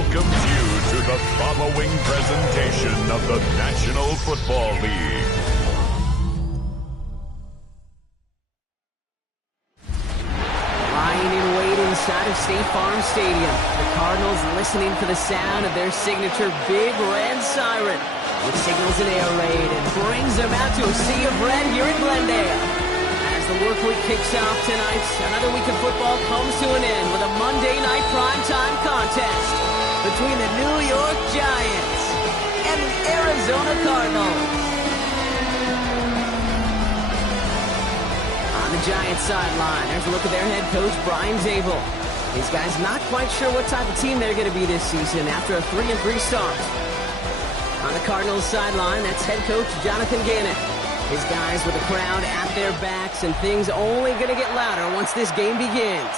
welcomes you to the following presentation of the National Football League. Lying in wait inside of State Farm Stadium, the Cardinals listening for the sound of their signature Big Red Siren, which signals an air raid and brings them out to a sea of red here in Glendale. As the work week kicks off tonight, another week of football comes to an end with a Monday night primetime contest between the New York Giants and the Arizona Cardinals. On the Giants sideline, there's a look at their head coach, Brian Zabel. These guys not quite sure what type of team they're going to be this season after a 3-3 start. On the Cardinals sideline, that's head coach Jonathan Gannon. His guys with the crowd at their backs, and things only going to get louder once this game begins.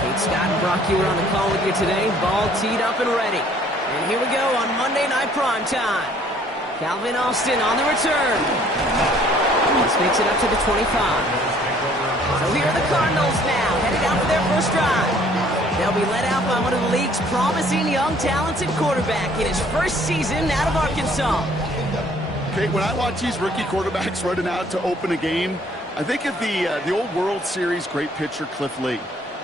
Kate Scott and Brock Ewer on the call with you today. Ball teed up and ready. And here we go on Monday Night Primetime. Calvin Austin on the return. This makes it up to the 25. So here are the Cardinals now, headed out for their first drive. They'll be led out by one of the league's promising young, talented quarterback in his first season out of Arkansas. Okay, when I watch these rookie quarterbacks running out to open a game, I think of the old World Series great pitcher Cliff Lee.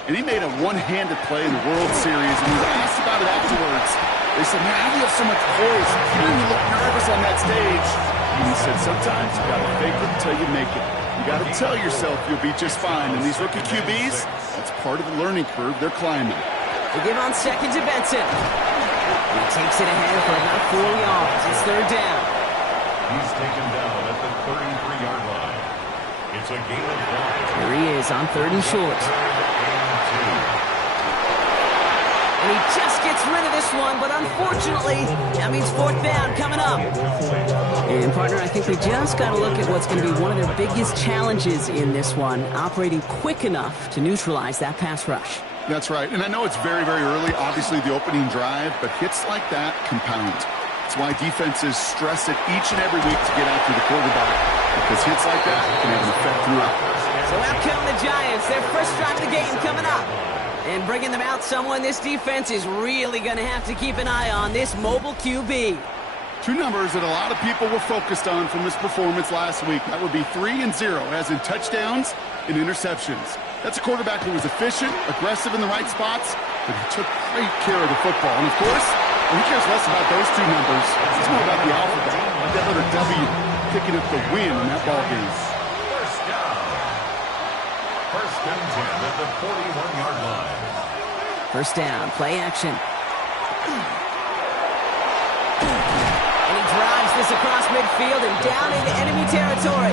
And he made a one-handed play in the World Series, and he was asked about it afterwards. They said, man, how do you have so much poise? You didn't look nervous on that stage. And he said, sometimes you got to fake it until you make it. You got to tell yourself you'll be just fine. And these rookie QBs, that's part of the learning curve they're climbing. They give on second to Benson. He takes it ahead for about 4 yards. It's third down. He's taken down at the 33-yard line. It's a gain of 1. Here he is on third and short. And he just gets rid of this one, but unfortunately, that means fourth down coming up. And partner, I think we just got to look at what's going to be one of their biggest challenges in this one, operating quick enough to neutralize that pass rush. That's right, and I know it's very, very early, obviously the opening drive, but hits like that compound. That's why defenses stress it each and every week to get after the quarterback, because hits like that can have an effect throughout. So out come the Giants, their first drive of the game coming up. And bringing them out, someone this defense is really going to have to keep an eye on, this mobile QB. Two numbers that a lot of people were focused on from his performance last week. That would be 3 and 0, as in touchdowns and interceptions. That's a quarterback who was efficient, aggressive in the right spots, but he took great care of the football. And of course, he cares less about those two numbers. It's more about the alphabet, like that other W, picking up the win in that ball game. First and 10 at the 41-yard line. First down, play action. And he drives this across midfield and down into enemy territory.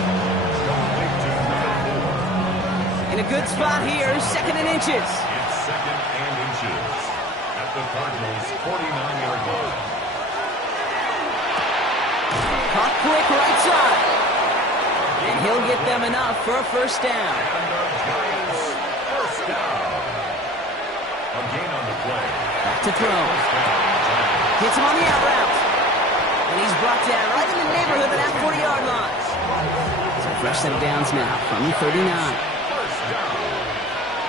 In a good spot here, second and inches. It's second and inches at the Cardinals' 49-yard line. Caught quick right side. And he'll get them enough for a first down. First down. A gain on the play. Back to throw. Hits him on the out route. And he's brought down right in the neighborhood of that 40-yard line. So fresh set of downs now from the 39. First down.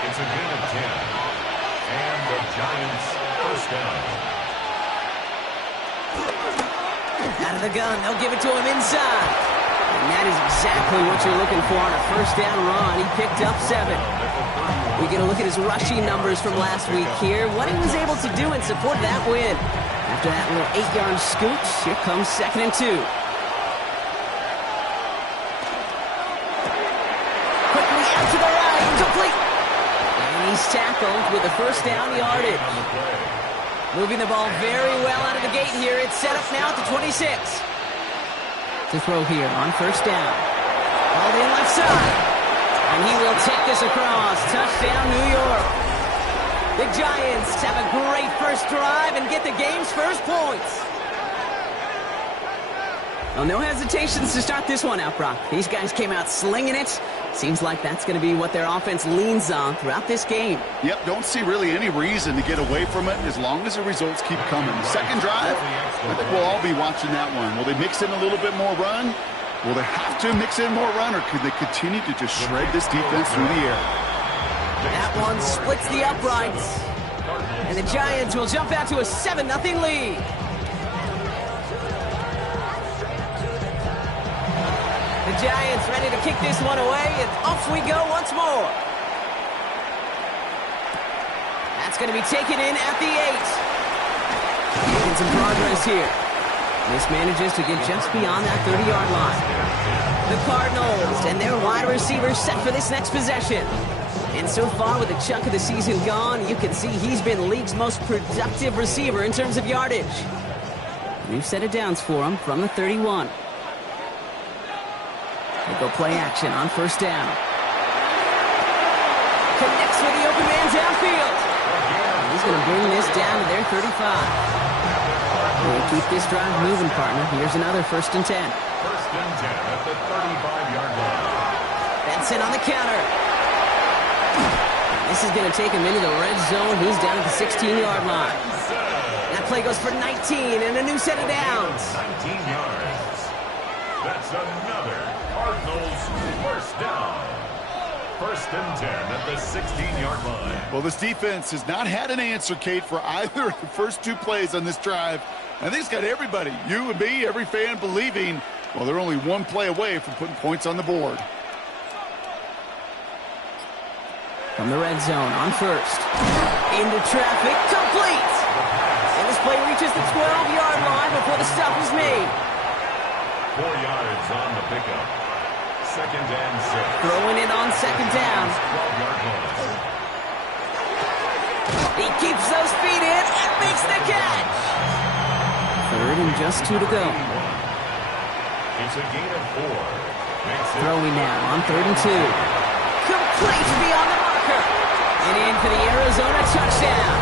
It's a gain of 10. And the Giants first down. Out of the gun, they'll give it to him inside. And that is exactly what you're looking for on a first down run. He picked up 7. We get a look at his rushing numbers from last week here. What he was able to do in support of that win. After that little 8-yard scooch, here comes second and 2. Quickly out to the right, complete. And he's tackled with the first down yardage. Moving the ball very well out of the gate here. It's set up now at the 26. To throw here on first down. Ball in left side. And he will take this across. Touchdown, New York. The Giants have a great first drive and get the game's first points. Well, no hesitations to start this one out, Brock. These guys came out slinging it. Seems like that's going to be what their offense leans on throughout this game. Yep, don't see really any reason to get away from it as long as the results keep coming. The second drive, I think we'll all be watching that one. Will they mix in a little bit more run? Will they have to mix in more run, or could they continue to just shred this defense through the air? That one splits the uprights. And the Giants will jump out to a 7-0 lead. The Giants ready to kick this one away, and off we go once more. That's going to be taken in at the 8. Making some progress here. Manages to get just beyond that 30-yard line. The Cardinals and their wide receivers set for this next possession. And so far, with a chunk of the season gone, you can see he's been the league's most productive receiver in terms of yardage. New set of downs for him from the 31. They go play action on first down. Connects with the open man downfield. He's going to bring this down to their 35. We'll keep this drive moving, partner. Here's another 1st and 10. 1st and 10 at the 35-yard line. Benson on the counter. This is going to take him into the red zone. He's down at the 16-yard line. That play goes for 19 and a new set of downs. 19 yards. That's another Cardinals 1st down. 1st and 10 at the 16-yard line. Well, this defense has not had an answer, Kate, for either of the first 2 plays on this drive. I think it's got everybody, you and me, every fan believing, well, they're only 1 play away from putting points on the board. From the red zone on first. Into traffic, complete! And this play reaches the 12-yard line before the stop is made. 4 yards on the pickup. 2nd and 6. Throwing it on 2nd down. 12-yard line. He keeps those feet in and makes the catch. 3rd and just 2 to go. It's a gain of 4. Throwing now on 3rd and 2. Complete beyond the marker. And in for the Arizona touchdown.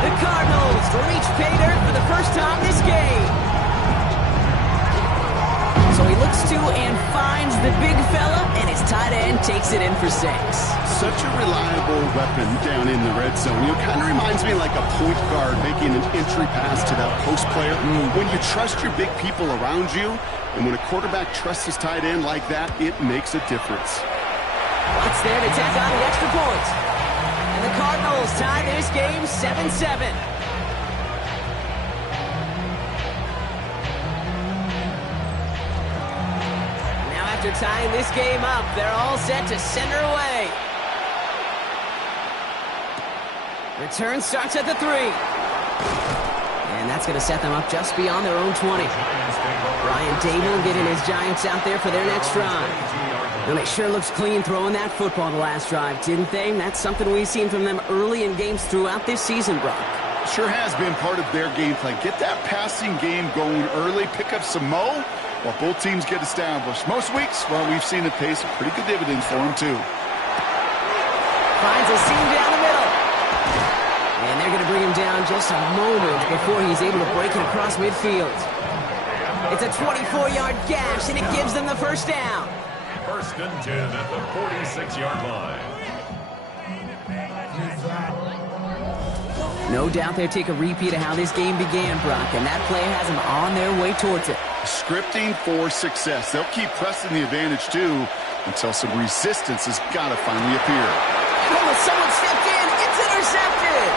The Cardinals reach pay dirt for the first time this game. So he looks to and finds the big fella, and his tight end takes it in for 6. Such a reliable weapon down in the red zone. You know, kind of reminds me like a point guard making an entry pass to that post player. When you trust your big people around you, and when a quarterback trusts his tight end like that, it makes a difference. It's there to tack on the extra point. And the Cardinals tie this game 7-7. After tying this game up, they're all set to send her away. Return starts at the 3. And that's going to set them up just beyond their own 20. Brian Dable getting his Giants out there for their next drive. And they sure looks clean throwing that football the last drive, didn't they? And that's something we've seen from them early in games throughout this season, Brock. Sure has been part of their game plan. Get that passing game going early, pick up some mo, while both teams get established. Most weeks, well, we've seen it pay some pretty good dividends for them, too. Finds a seam down the middle. And they're going to bring him down just a moment before he's able to break it across midfield. It's a 24-yard gash, and it gives them the 1st down. 1st and 10 at the 46-yard line. No doubt they'll take a repeat of how this game began, Brock, and that play has them on their way towards it. Scripting for success. They'll keep pressing the advantage, too, until some resistance has got to finally appear. And almost someone stepped in. It's intercepted.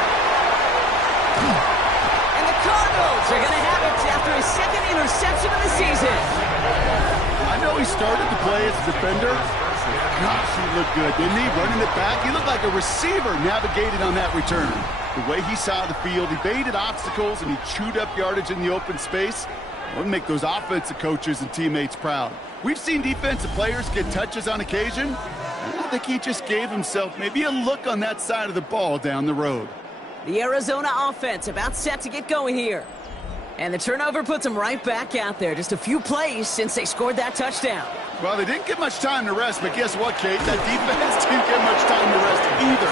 And the Cardinals are going to have it after his 2nd interception of the season. I know he started to play as a defender. Gosh, he looked good, didn't he? Running it back. He looked like a receiver navigating on that return. The way he saw the field, he baited obstacles, and he chewed up yardage in the open space. It would make those offensive coaches and teammates proud. We've seen defensive players get touches on occasion. I think he just gave himself maybe a look on that side of the ball down the road. The Arizona offense about set to get going here. And the turnover puts them right back out there. Just a few plays since they scored that touchdown. Well, they didn't get much time to rest, but guess what, Kate? That defense didn't get much time to rest either.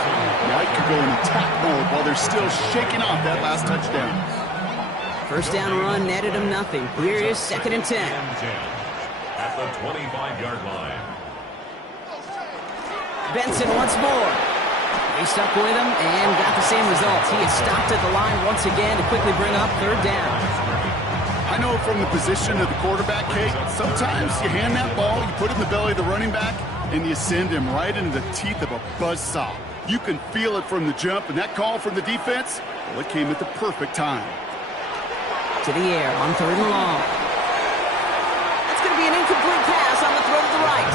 Now he could go in attack mode while they're still shaking off that last touchdown. 1st down run netted him nothing. Here is 2nd and 10. At the 25-yard line. Benson once more. They stuck with him and got the same result. He is stopped at the line once again to quickly bring up 3rd down. I know from the position of the quarterback, Kate, sometimes you hand that ball, you put it in the belly of the running back, and you send him right into the teeth of a buzzsaw. You can feel it from the jump, and that call from the defense, well, it came at the perfect time. To the air on 3rd and long. That's going to be an incomplete pass on the throw to the right.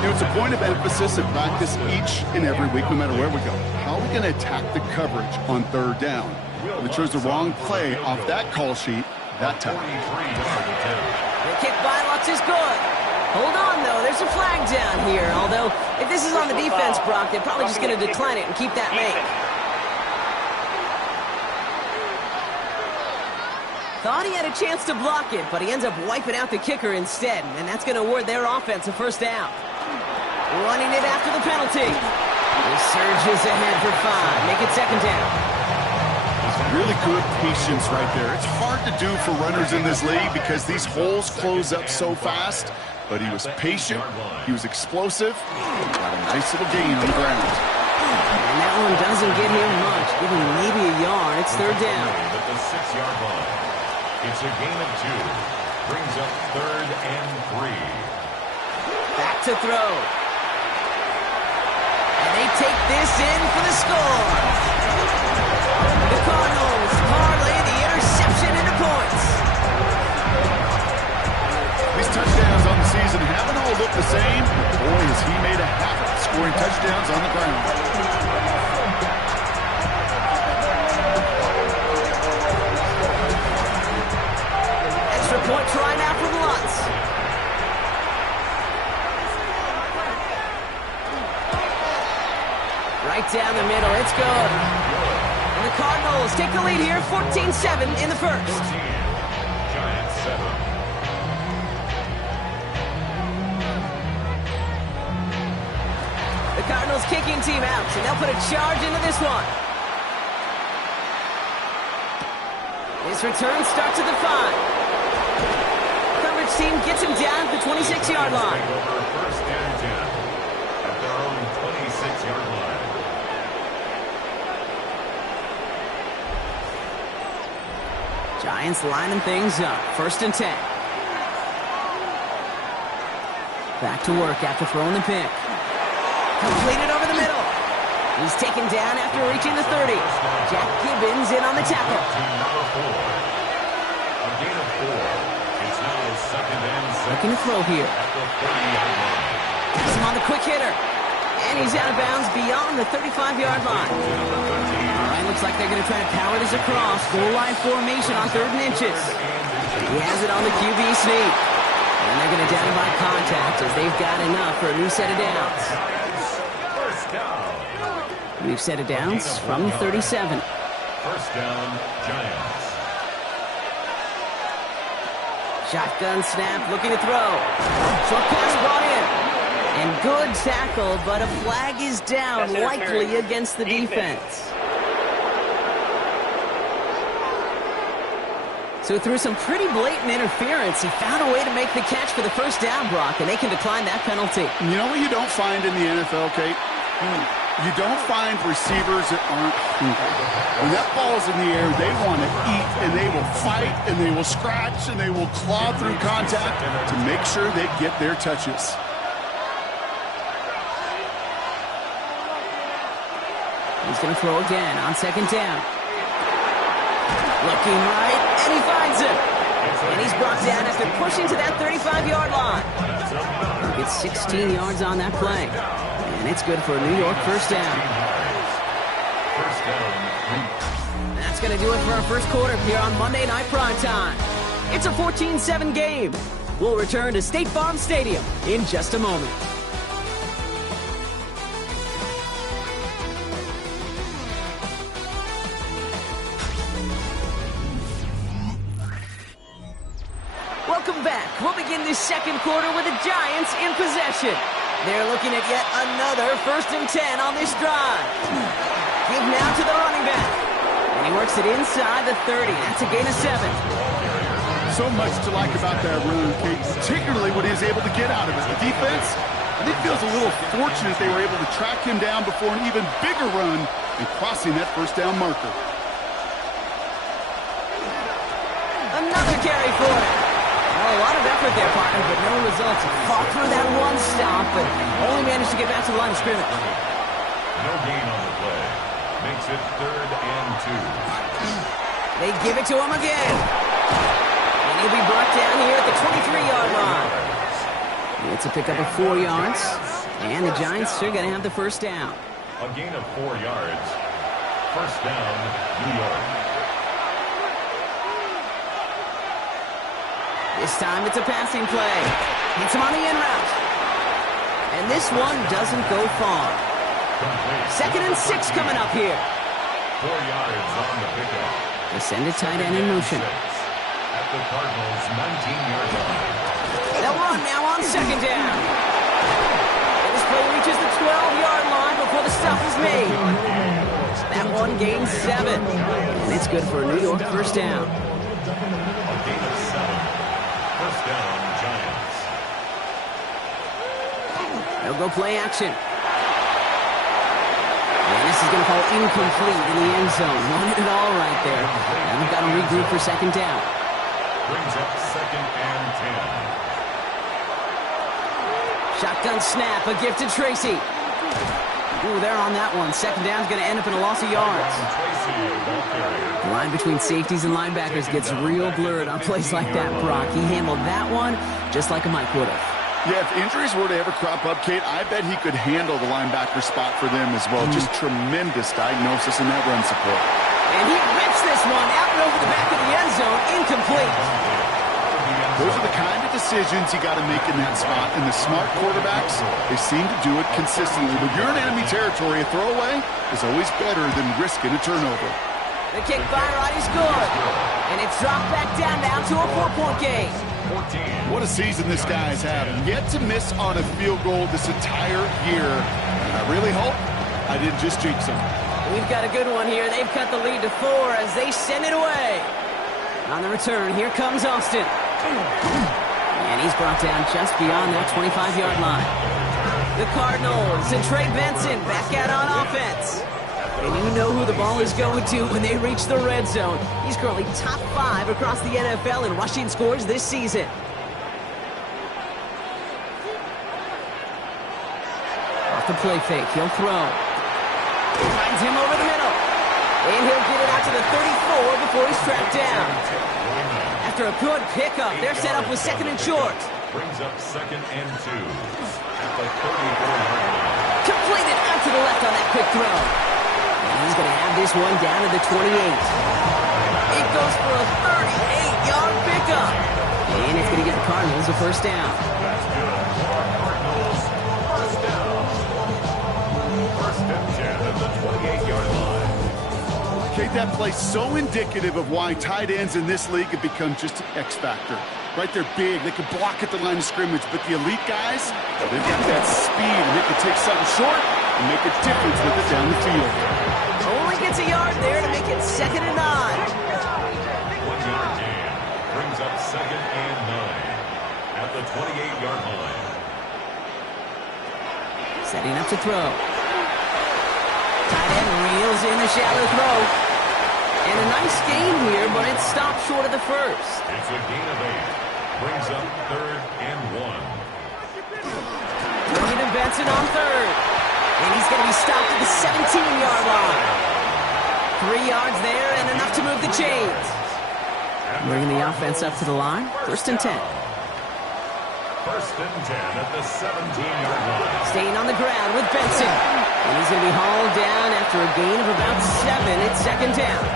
You know, it's a point of emphasis in practice each and every week, no matter where we go. How are we going to attack the coverage on 3rd down? We chose the wrong play off that call sheet that time. The kick by Lutz is good. Hold on, though. There's a flag down here. Although, if this is on the defense, Brock, they're probably just going to decline it and keep that make. Thought he had a chance to block it, but he ends up wiping out the kicker instead, and that's going to award their offense a 1st down. Running it after the penalty. He surges ahead for 5. Make it 2nd down. Really good patience right there. It's hard to do for runners in this league because these holes close up so fast. But he was patient, he was explosive, got a nice little gain on the ground. And that one doesn't get him much, give him maybe a yard. It's 3rd down. At the 6-yard line. It's a gain of 2. Brings up 3rd and 3. Back to throw. And they take this in for the score. The Cardinals parlay the interception into points. These touchdowns on the season haven't all looked the same. Boy, has he made a habit of scoring touchdowns on the ground. Extra point try now for Lutz. Right down the middle, it's good. And the Cardinals take the lead here, 14-7 in the 1st. Giants 7. The Cardinals kicking team out, and they'll put a charge into this one. This return starts at the 5. Coverage team gets him down at the 26-yard line. Over 1st and 10 at their own 26-yard line. Giants lining things up. 1st and 10. Back to work after throwing the pick. Completed over the middle. He's taken down after reaching the 30. Jack Gibbons in on the tackle. Number 4. A gain of 4. It's now 2nd and 6. Looking to throw here. At the 30-yard line. He's on the quick hitter. And he's out of bounds beyond the 35-yard line. All right, looks like they're going to try to power this across. Goal line formation on 3rd and inches. He has it on the QB sneak. And they're going to down him by contact as they've got enough for a new set of downs. New set of downs from the 37. 1st down, Giants. Shotgun snap, looking to throw. Short pass brought in. And good tackle, but a flag is down, likely against the defense. So through some pretty blatant interference, he found a way to make the catch for the 1st down, Brock, and they can decline that penalty. You know what you don't find in the NFL, Kate? You don't find receivers that aren't hungry. When that ball's in the air, they want to eat, and they will fight, and they will scratch, and they will claw through contact to make sure they get their touches. He's going to throw again on 2nd down. Looking right, and he finds him. And he's brought down after pushing to that 35-yard line. He gets 16 yards on that play. And it's good for a New York 1st down. That's going to do it for our 1st quarter here on Monday Night Primetime. It's a 14-7 game. We'll return to State Farm Stadium in just a moment. Welcome back. We'll begin this 2nd quarter with the Giants in possession. They're looking at yet another 1st and 10 on this drive. Give now to the running back. And he works it inside the 30. That's a gain of 7. So much to like about that run, Kate, particularly what he was able to get out of it. The defense, I think, feels a little fortunate they were able to track him down before an even bigger run and crossing that 1st down marker. Another carry for it. Well, a lot of effort there, partner, but no results. Fought through that one stop, but only managed to get back to the line of scrimmage. No gain on the play. Makes it 3rd and 2. They give it to him again. And he'll be brought down here at the 23-yard line. It's a pickup of 4 yards. And the Giants are going to have the first down. A gain of 4 yards. First down, New York. This time it's a passing play. Hits him on the in route. And this one doesn't go far. Second and 6 coming up here. 4 yards on the pickup. They send a tight end in motion. At the Cardinals' 19-yard line. They'll run now on second down. And this play reaches the 12-yard line before the stop is made. That one gains 7. And it's good for a New York first down. A gain of 7. First down, Giants. They'll go play action. And this is going to fall incomplete in the end zone. Wanted it all right there. And we've got to regroup for second down. Brings up 2nd and 10. Shotgun snap, a gift to Tracy. Ooh, they're on that one. Second down's going to end up in a loss of yards. The line between safeties and linebackers gets real blurred on plays like that, Brock. He handled that one just like a Mike would have. Yeah, if injuries were to ever crop up, Kate, I bet he could handle the linebacker spot for them as well. Just tremendous diagnosis in that run support. And he rips this one out and over the back of the end zone, incomplete. Those are the kind of decisions you got to make in that spot. And the smart quarterbacks, they seem to do it consistently. When you're in enemy territory, a throwaway is always better than risking a turnover. The kick by Roddy's good. And it's dropped back down to a 4-point game. What a season this guy's having. Yet to miss on a field goal this entire year. And I really hope I didn't just jinx him. We've got a good one here. They've cut the lead to 4 as they send it away. On the return, here comes Austin. And he's brought down just beyond that 25-yard line. The Cardinals and Trey Benson back out on offense. And you know who the ball is going to when they reach the red zone. He's currently top 5 across the NFL in rushing scores this season. Off the play fake, he'll throw. Finds him over the middle. And he'll get it out to the 34 before he's tracked down. After a good pickup, they're set up with second and short. Brings up 2nd and 2. At the 34-yard line. Completed out to the left on that quick throw. And he's going to have this one down to the 28. It goes for a 38-yard pickup. And it's going to get the Cardinals a first down. That's good. Cardinals, first down. First and 10 at the 28-yard line. Kate, that play so indicative of why tight ends in this league have become just an X factor. Right, they're big, they can block at the line of scrimmage, but the elite guys, they've got that speed, and they can take something short and make a difference with it down the field. Only gets a yard there to make it 2nd and 9. 1-yard gain. Brings up 2nd and 9 at the 28-yard line. Setting up to throw. Tight end reels in the shallow throw. And a nice gain here, but it's stopped short of the first. It's a gain of 8. Brings up 3rd and 1. Bringing in Benson on 3rd. And he's going to be stopped at the 17-yard line. 3 yards there and enough to move the chains. Bringing the offense up to the line. 1st and 10. 1st and 10 at the 17-yard line. Staying on the ground with Benson. And he's going to be hauled down after a gain of about 7 at 2nd down.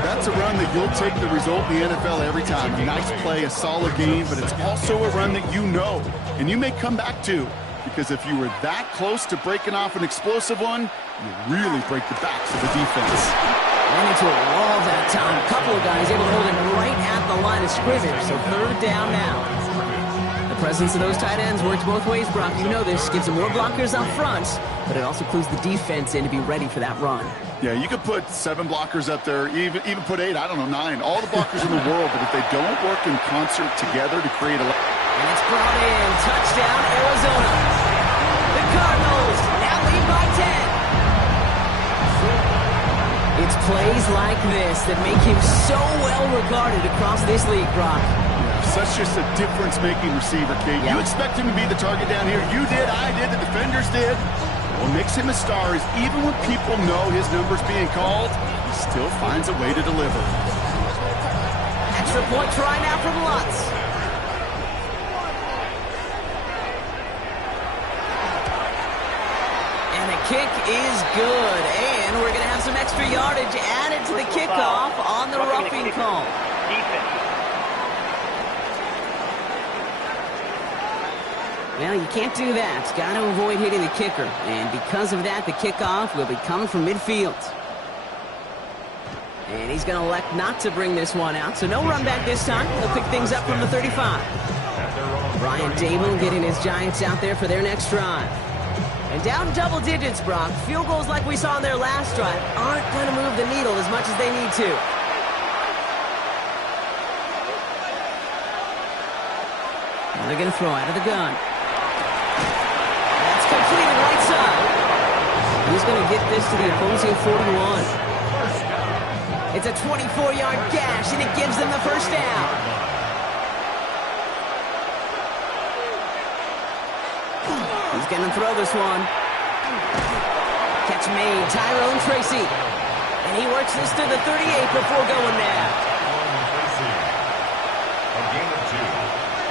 That's a run that you'll take the result in the NFL every time. A nice play, a solid game, but it's also a run that you know, and you may come back to, because if you were that close to breaking off an explosive one, you really break the backs of the defense. Ran into a wall that time. A couple of guys able to hold him right at the line of scrimmage, so 3rd down now. The presence of those tight ends works both ways, Brock. You know this. Gives them more blockers up front, but it also clues the defense in to be ready for that run. Yeah, you could put 7 blockers up there, even put 8, I don't know, 9. All the blockers in the world, but if they don't work in concert together to create a... And it's brought in. Touchdown, Arizona. The Cardinals now lead by 10. It's plays like this that make him so well regarded across this league, Brock. Such just a difference-making receiver, Kate. Yeah. You expect him to be the target down here. You did, I did, the defenders did. What makes him a star is even when people know his number's being called, he still finds a way to deliver. Extra point try now from Lutz. And the kick is good. And we're going to have some extra yardage added to the kickoff on the roughing call. Well, you can't do that. Got to avoid hitting the kicker. And because of that, the kickoff will be coming from midfield. And he's going to elect not to bring this one out. So no run back this time. He'll pick things up from the 35. Brian Dable getting his Giants out there for their next drive. And down double digits, Brock. Field goals like we saw in their last drive aren't going to move the needle as much as they need to. Now they're going to throw out of the gun. That's completed right side. He's going to get this to the opposing 41. It's a 24-yard gash, and it gives them the first down. He's going to throw this one. Catch made, Tyrone Tracy. And he works this to the 38 before going down. A gain of 2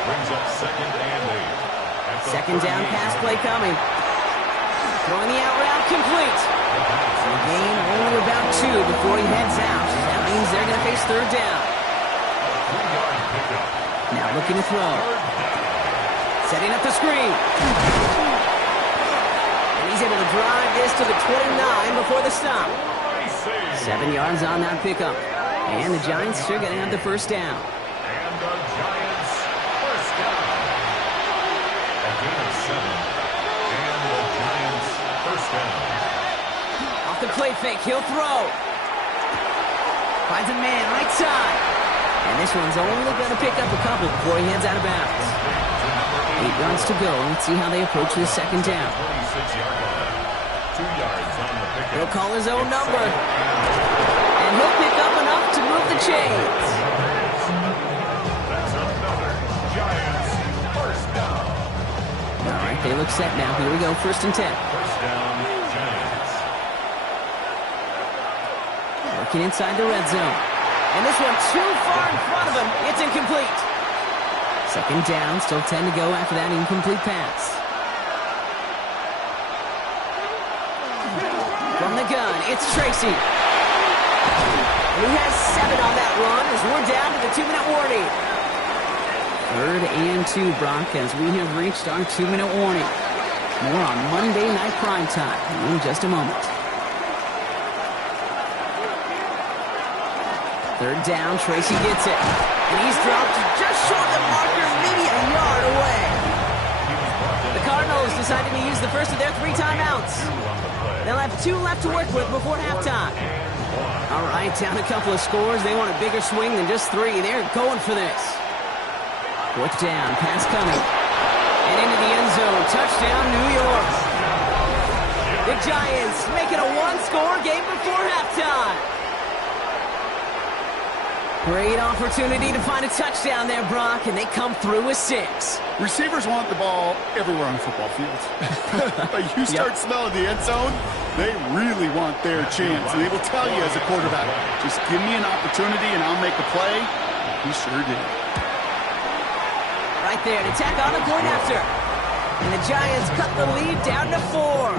brings up 2nd and 8. Second down pass play coming. Throwing the out route complete. So the gain only about 2 before he heads out. That means they're going to face third down. Now looking to throw. Setting up the screen. And he's able to drive this to the 29 before the stop. 7 yards on that pickup. And the Giants are going to have the first down. And the Giants first down. A gain of 7. And the Giants first down. Off the play fake, he'll throw. Finds a man right side. And this one's only going to pick up a couple before he heads out of bounds. 8 yards to go. Let's see how they approach this second down. 26-yard line. 2 yards on the pickup. He'll call his own number. And he'll pick up enough to move the chains. That's another Giants first down. All right, they look set now. Here we go, 1st and 10. First down, Giants. Working inside the red zone. And this one too far in front of him. It's incomplete. Second down, still 10 to go after that incomplete pass. From the gun, it's Tracy. And he has 7 on that run as we're down to the 2-minute warning. 3rd and 2, Brock, as we have reached our 2-minute warning. More on Monday Night Primetime in just a moment. 3rd down, Tracy gets it. And he's dropped just short of the marker, maybe a yard away. The Cardinals decided to use the first of their 3 timeouts. They'll have 2 left to work with before halftime. All right, down a couple of scores. They want a bigger swing than just 3. They're going for this. 4th down, pass coming. And into the end zone. Touchdown, New York. The Giants making a 1-score game before halftime. Great opportunity to find a touchdown there, Brock, and they come through with 6. Receivers want the ball everywhere on the football field. But you start smelling the end zone, they really want their chance. And they will tell you as a quarterback, just give me an opportunity and I'll make a play. He sure did. Right there to tack on a point after. And the Giants cut the lead down to 4.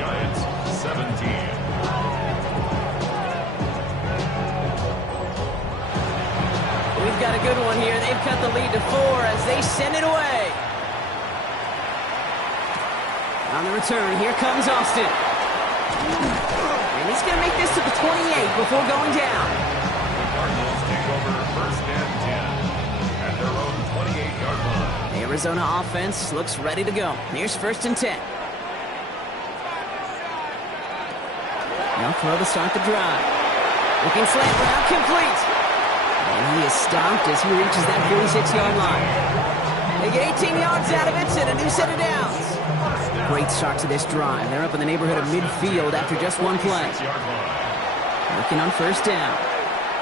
Giants 17. We've got a good one here. They've cut the lead to 4 as they send it away. On the return, here comes Austin. And he's going to make this to the 28 before going down. The Cardinals take over 1st and 10 at their own 28-yard line. The Arizona offense looks ready to go. Here's 1st and 10. Now throw to start the drive. Looking slant route, complete. And he is stopped as he reaches that 46-yard line. They get 18 yards out of it and a new set of downs. Great start to this drive. They're up in the neighborhood of midfield after just 1 play. Looking on first down.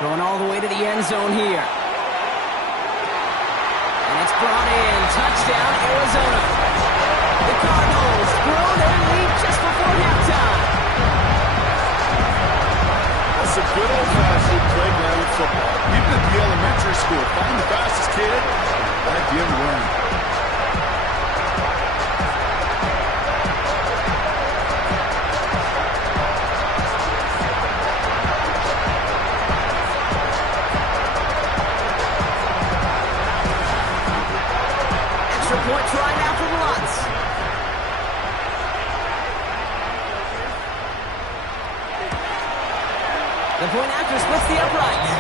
Going all the way to the end zone here. And it's brought in. Touchdown, Arizona. The Cardinals grow their lead just before halftime. That's a good old-fashioned playground football. Even at the elementary school, find the fastest kid, back the end run. Extra point try now from Lutz. The point after splits the uprights.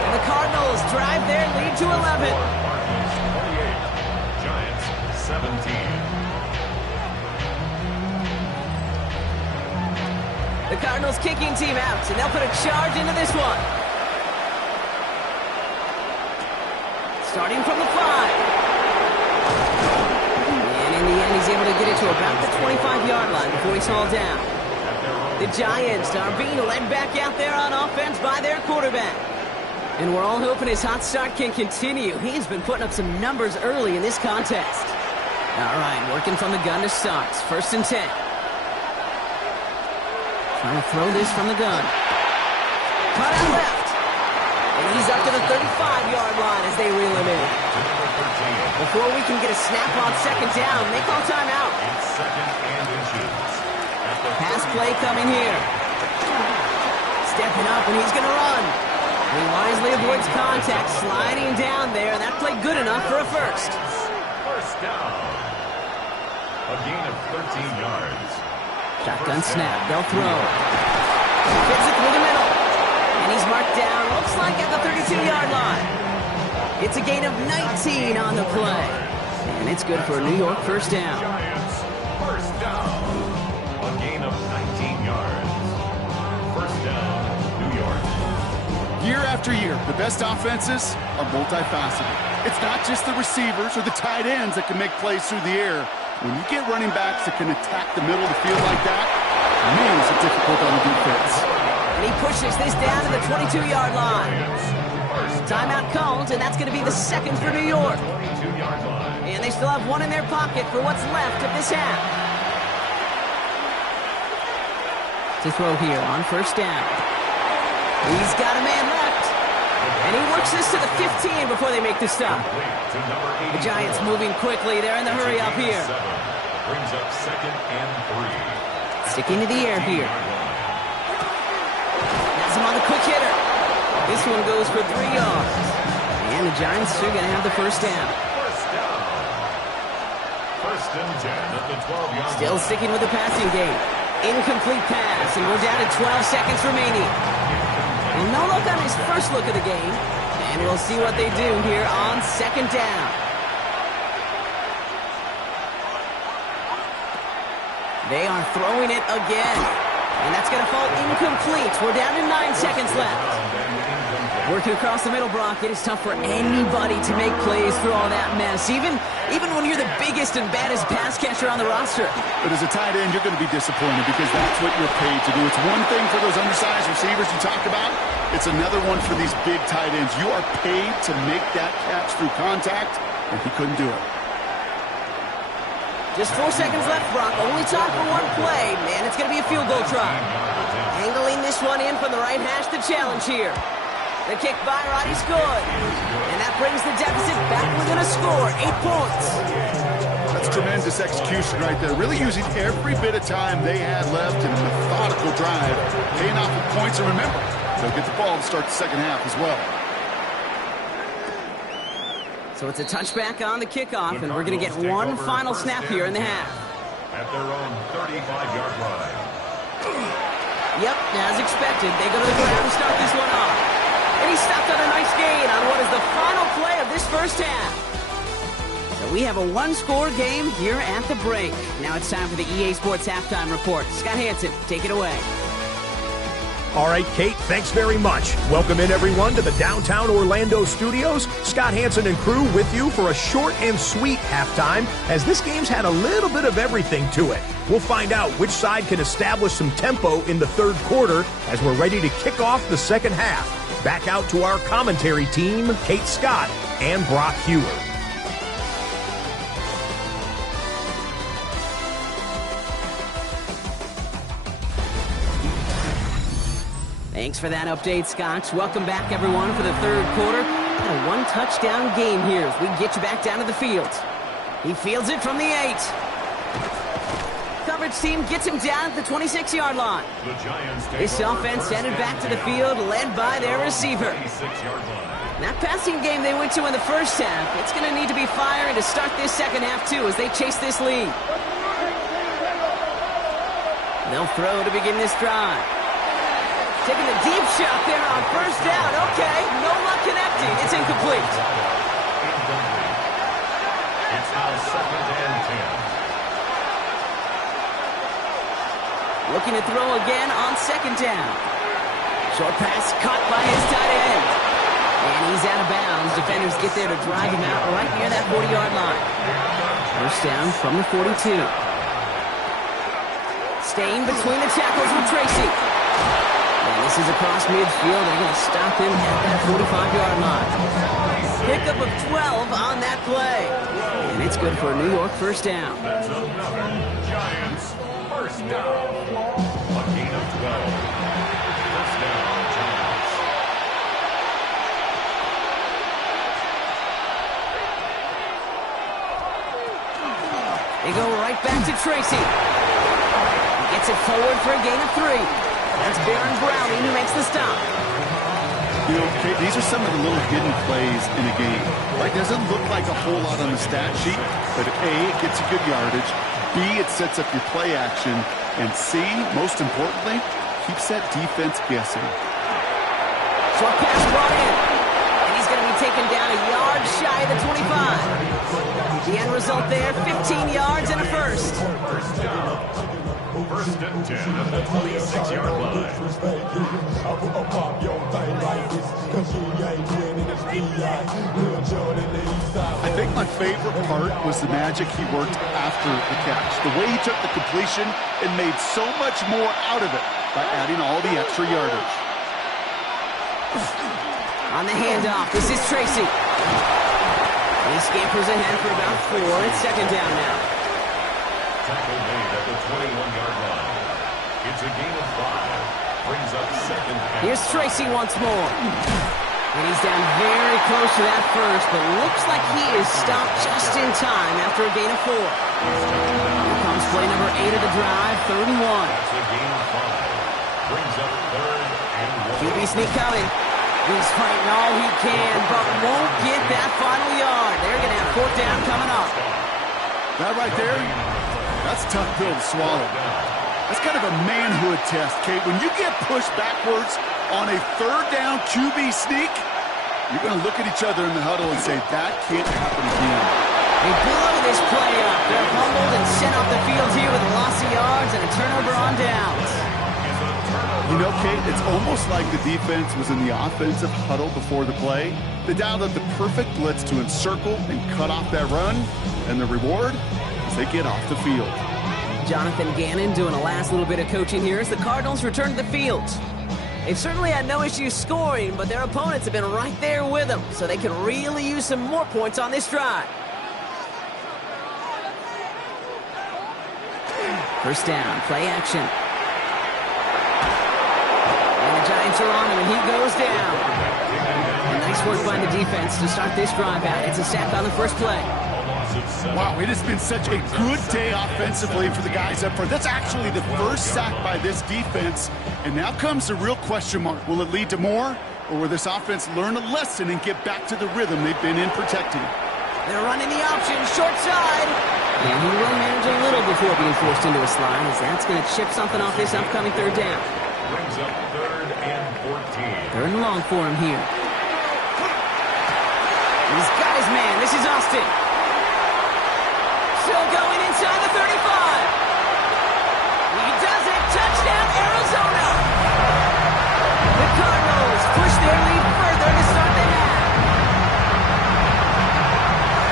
And the Cardinals drive their lead to 11. Cardinals 28, Giants 17. The Cardinals kicking team out, and they'll put a charge into this one. Starting from the 5. And in the end, he's able to get it to about the 25-yard line before he's hauled down. The Giants are being led back out there on offense by their quarterback. And we're all hoping his hot start can continue. He's been putting up some numbers early in this contest. All right, working from the gun to start. First and 10. Trying to throw this from the gun. Cut out left. And he's up to the 35-yard line as they reel him in. Before we can get a snap on second down, they call timeout. It's second and inches. Pass play coming here. Stepping up, and he's going to run. He wisely avoids contact, sliding down there, and that played good enough for a first. First down. A gain of 13 yards. Shotgun snap, they'll throw. Gets it through the middle. And he's marked down, looks like at the 32-yard line. It's a gain of 19 on the play. And it's good for a New York first down. Giants, first down. A gain of 19 yards. First down, New York. Year after year, the best offenses are multifaceted. It's not just the receivers or the tight ends that can make plays through the air. When you get running backs that can attack the middle of the field like that, man, is it difficult on the defense. And he pushes this down to the 22-yard line. Timeout called, and that's going to be the second for New York. 22-yard line. And they still have one in their pocket for what's left of this half. To throw here on first down. He's got a man left. And he works this to the 15 before they make the stop. The Giants moving quickly. They're in the hurry up here. Brings up second and 3. Sticking to the air here. Has him on the quick hitter. This one goes for 3 yards. And the Giants are going to have the first down. First down. First and 10 at the 12-yard line. Still sticking with the passing game. Incomplete pass, and we're down to 12 seconds remaining. And no look on his first look of the game. And we'll see what they do here on second down. They are throwing it again. And that's going to fall incomplete. We're down to 9 seconds left. Working across the middle, Brock, it is tough for anybody to make plays through all that mess, even when you're the biggest and baddest pass catcher on the roster. But as a tight end, you're going to be disappointed because that's what you're paid to do. It's one thing for those undersized receivers you talk about. It's another one for these big tight ends. You are paid to make that catch through contact, and he couldn't do it. Just 4 seconds left, Brock. Only time for one play. Man, it's going to be a field goal try. Angling this one in from the right hash to challenge here. The kick by Roddy's good. And that brings the deficit back within a score. 8 points. That's tremendous execution right there. Really using every bit of time they had left in a methodical drive. Paying off with points. And remember, they'll get the ball to start the second half as well. So it's a touchback on the kickoff, and we're going to get one final snap here in the half. At their own 35-yard line. Yep, as expected, they go to the ground to start this one off. And he stopped on a nice gain on what is the final play of this first half. So we have a one-score game here at the break. Now it's time for the EA Sports Halftime Report. Scott Hansen, take it away. All right, Kate, thanks very much. Welcome in, everyone, to the downtown Orlando studios. Scott Hansen and crew with you for a short and sweet halftime, as this game's had a little bit of everything to it. We'll find out which side can establish some tempo in the third quarter as we're ready to kick off the second half. Back out to our commentary team, Kate Scott and Brock Hewer. Thanks for that update, Scotch. Welcome back, everyone, for the third quarter. A one-touchdown game here as we get you back down to the field. He fields it from the 8. Coverage team gets him down at the 26-yard line. This offense headed back to the field, led by their receiver. That passing game they went to in the first half, it's going to need to be firing to start this second half, too, as they chase this lead. They'll throw to begin this drive. Taking the deep shot there on first down. Okay, no luck connecting. It's incomplete. It's now 2nd and 10. Looking to throw again on second down. Short pass caught by his tight end. And he's out of bounds. Defenders get there to drive him out right near that 40-yard line. First down from the 42. Staying between the tackles with Tracy. And this is across midfield. They're going to stop him at that 45-yard line. Pickup of 12 on that play. And it's good for a New York first down. That's another Giants first down. A gain of 12. First down, Giants. They go right back to Tracy. He gets it forward for a gain of 3. That's Baron Browning who makes the stop. You know, Kate, these are some of the little hidden plays in a game. Like, doesn't look like a whole lot on the stat sheet, but A, it gets you good yardage. B, it sets up your play action. And C, most importantly, keeps that defense guessing. Short pass brought in. And he's going to be taken down a yard shy of the 25. The end result there, 15 yards and a first. First and 10 at the 26-yard line. I think my favorite part was the magic he worked after the catch. The way he took the completion and made so much more out of it by adding all the extra yardage. On the handoff, this is Tracy. He scampers ahead for about 4. It's second down now. Tackle made at the 21-yard line. It's a gain of 5. Brings up second half. Here's Tracy once more. And he's down very close to that first, but looks like he is stopped just in time after a gain of 4. Here comes play number 8 of the drive, 3rd and 1. That's a gain of 5. Brings up 3rd and 1. QB sneak coming. He's fighting all he can, but won't get that final yard. They're going to have 4th down coming up. That right there, that's a tough pill to swallow. That's kind of a manhood test, Kate. When you get pushed backwards on a 3rd down QB sneak, you're going to look at each other in the huddle and say, that can't happen again. They blow this play up. They're fumbled and sent off the field here with a loss of yards and a turnover on downs. You know, Kate, it's almost like the defense was in the offensive huddle before the play. They dialed up the perfect blitz to encircle and cut off that run, and the reward is they get off the field. Jonathan Gannon doing a last little bit of coaching here as the Cardinals return to the field. They've certainly had no issues scoring, but their opponents have been right there with them, so they can really use some more points on this drive. First down, play action. And the Giants are on him, and he goes down. And nice work by the defense to start this drive out. It's a sack on the first play. Wow, it has been such a good day offensively for the guys up front. That's actually the first sack by this defense. And now comes the real question mark. Will it lead to more? Or will this offense learn a lesson and get back to the rhythm they've been in protecting? They're running the option, short side. And he will manage a little before being forced into a slide, as that's going to chip something off this upcoming 3rd down. Brings up 3rd and 14. 3rd and long for him here. He's got his man. This is Austin. Still going inside the 35. He does it. Touchdown, Arizona. push their lead further to start the half.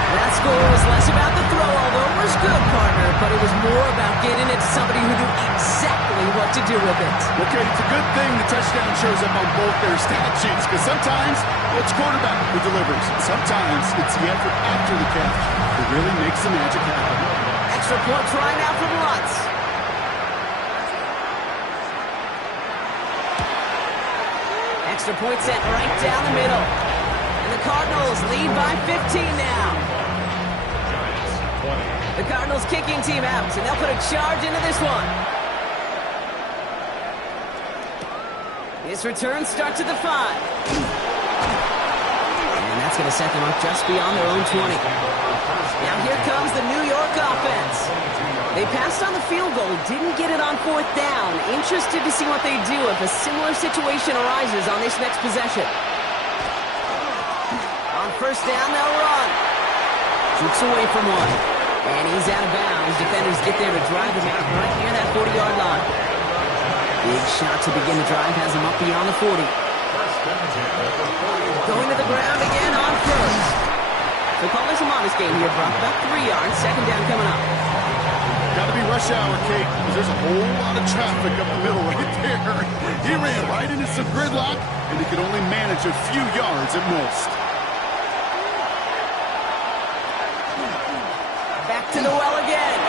That score was less about the throw, although it was good, partner, but it was more about getting it to somebody who knew exactly what to do with it. Okay, it's a good thing the touchdown shows up on both their stat sheets, because sometimes it's quarterback who delivers. Sometimes it's the effort after the catch that really makes the magic happen. Extra point try now from Lutz. Extra point sent right down the middle. And the Cardinals lead by 15 now. The Cardinals kicking team out, and they'll put a charge into this one. This return starts at the 5. And that's going to set them up just beyond their own 20. Now here comes the New York offense. They passed on the field goal, didn't get it on 4th down. Interested to see what they do if a similar situation arises on this next possession. On 1st down, they'll run. Jukes away from one. And he's out of bounds. Defenders get there to drive him out right near that 40-yard line. Big shot to begin the drive has him up beyond the 40. Going to the ground again on 1st. So call this a modest game here, Brock. About 3 yards. 2nd down coming up. Got to be rush hour, Kate, because there's a whole lot of traffic up the middle right there. He ran right into some gridlock, and he could only manage a few yards at most. Back to the well again.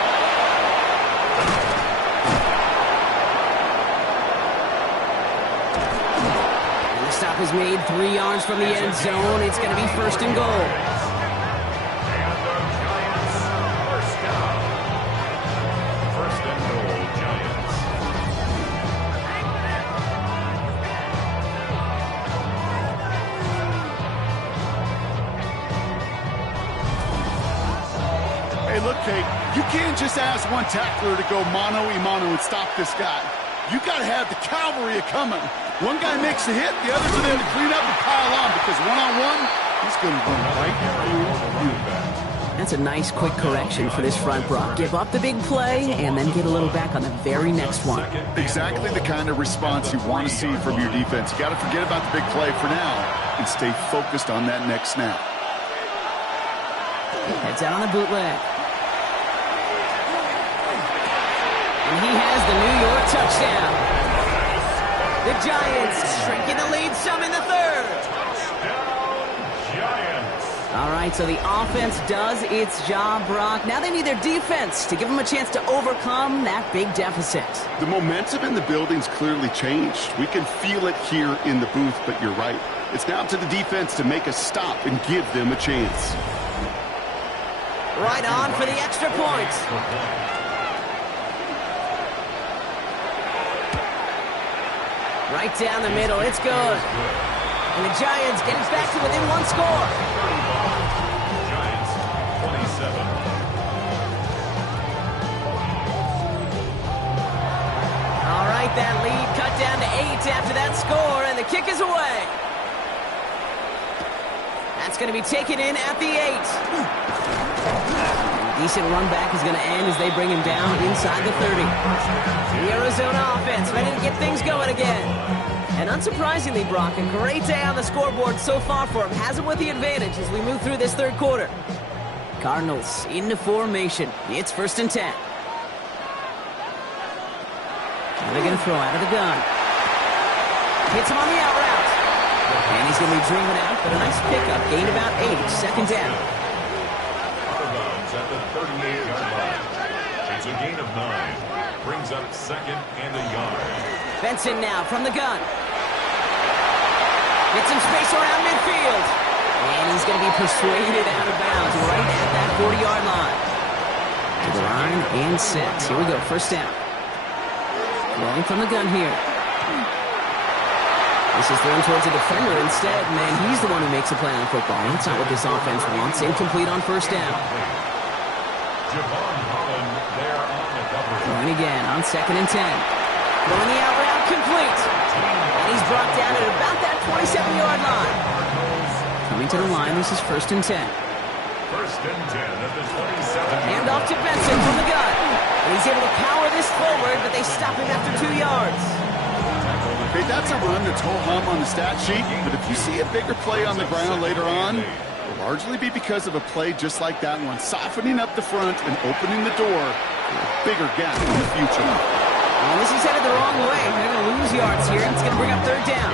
And the stop is made 3 yards from the end zone. It's going to be 1st and goal. Hey, look, Kate, you can't just ask one tackler to go mano-a-mano and stop this guy. You got to have the cavalry coming. One guy makes the hit, the others are there to clean up and pile on, because one-on-one, he's going to run right through you. That's a nice, quick correction for this front, Brock. Give up the big play and then get a little back on the very next one. Exactly the kind of response you want to see from your defense. You got to forget about the big play for now and stay focused on that next snap. Heads out on the bootleg. And he has the New York touchdown. The Giants shrinking the lead some in the 3rd. All right, so the offense does its job, Brock. Now they need their defense to give them a chance to overcome that big deficit. The momentum in the building's clearly changed. We can feel it here in the booth, but you're right. It's now up to the defense to make a stop and give them a chance. Right on for the extra point. Right down the middle, it's good. And the Giants get it back to within 1 score. Giants, 27. All right, that lead cut down to 8 after that score, and the kick is away. That's going to be taken in at the 8. Decent run back is going to end as they bring him down inside the 30. The Arizona offense ready to get things going again. And unsurprisingly, Brock, a great day on the scoreboard so far for him. Has him with the advantage as we move through this 3rd quarter. Cardinals into formation. It's 1st and 10. And they're going to throw out of the gun. Hits him on the out route. And he's going to be driven out, but a nice pickup. Gain about 8. 2nd down. At the 38-yard line. It's a gain of 9. Brings up 2nd and a yard. Benson now from the gun. Gets some space around midfield. And he's going to be persuaded out of bounds right at that 40-yard line. To the line and set. Here we go, 1st down. Rolling from the gun here. This is thrown towards the defender instead. Man, he's the one who makes a play on football. That's not what this offense wants. Incomplete on 1st down. Throwing again on 2nd and 10. Throwing the out route complete. And he's brought down at about that 27-yard line. Coming to the line, this is 1st and 10. 1st and 10 at the 27. Hand off to Benson from the gun. And he's able to power this forward, but they stop him after 2 yards. Hey, Hey, that's a run that's ho-hum on the stat sheet, but if you see a bigger play on the ground later on, it'll largely be because of a play just like that one, softening up the front and opening the door for a bigger gap in the future. Well, this is headed the wrong way. They're going to lose yards here, and it's going to bring up third down.